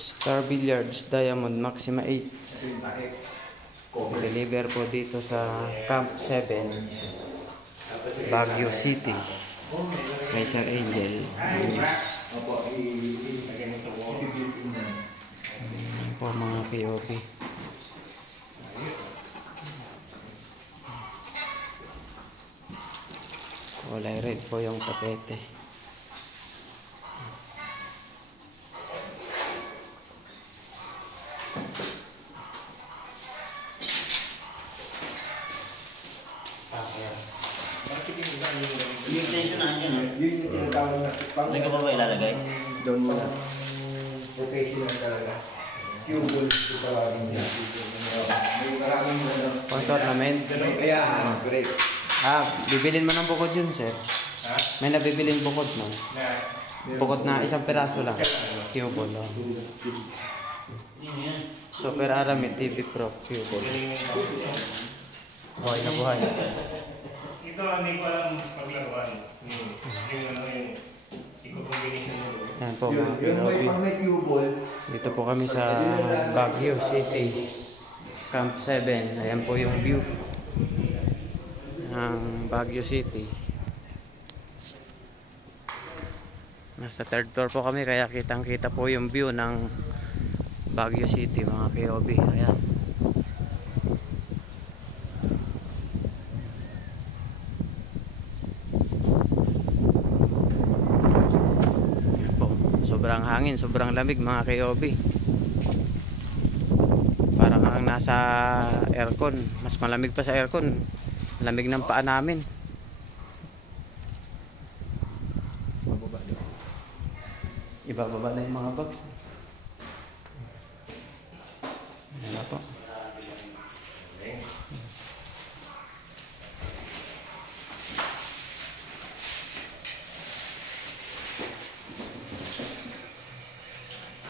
Star Billiards Diamond Maxima 8. Deliver po dito sa Camp 7, Baguio City. May Sir Angel. Ayan po mga POP. Kulay red po yung tapete. Yung tension na yan, no? Yun yung tinatawag na pang... Doon ka pa ba ilalagay? Doon mo na. Professional talaga. Cubal ito tawagin niya. May maraming ano. Pang tournament. Kaya, great. Bibilin mo ng bukod yun, sir. May nabibilin bukod mo. Bukod na isang piraso lang. Cubal. Super Aramid TV Pro Cubal. Buhay na buhay. Ito hindi ko alam paglaruan. Yung ano yung i-combination mo. Yan po mga Yun mo POP. yung pang may cubal. Dito po kami sa Baguio City, Camp 7. Ayan po yung view ng Baguio City. Nasa third floor po kami kaya kitang kita po yung view ng Baguio City mga KOB. Ayan. Ayan po. Sobrang hangin, sobrang lamig mga KOB. Parang ang nasa aircon. Mas malamig pa sa aircon. Lamig ng paa namin. Ibababa na yung mga bags. Ayan na po.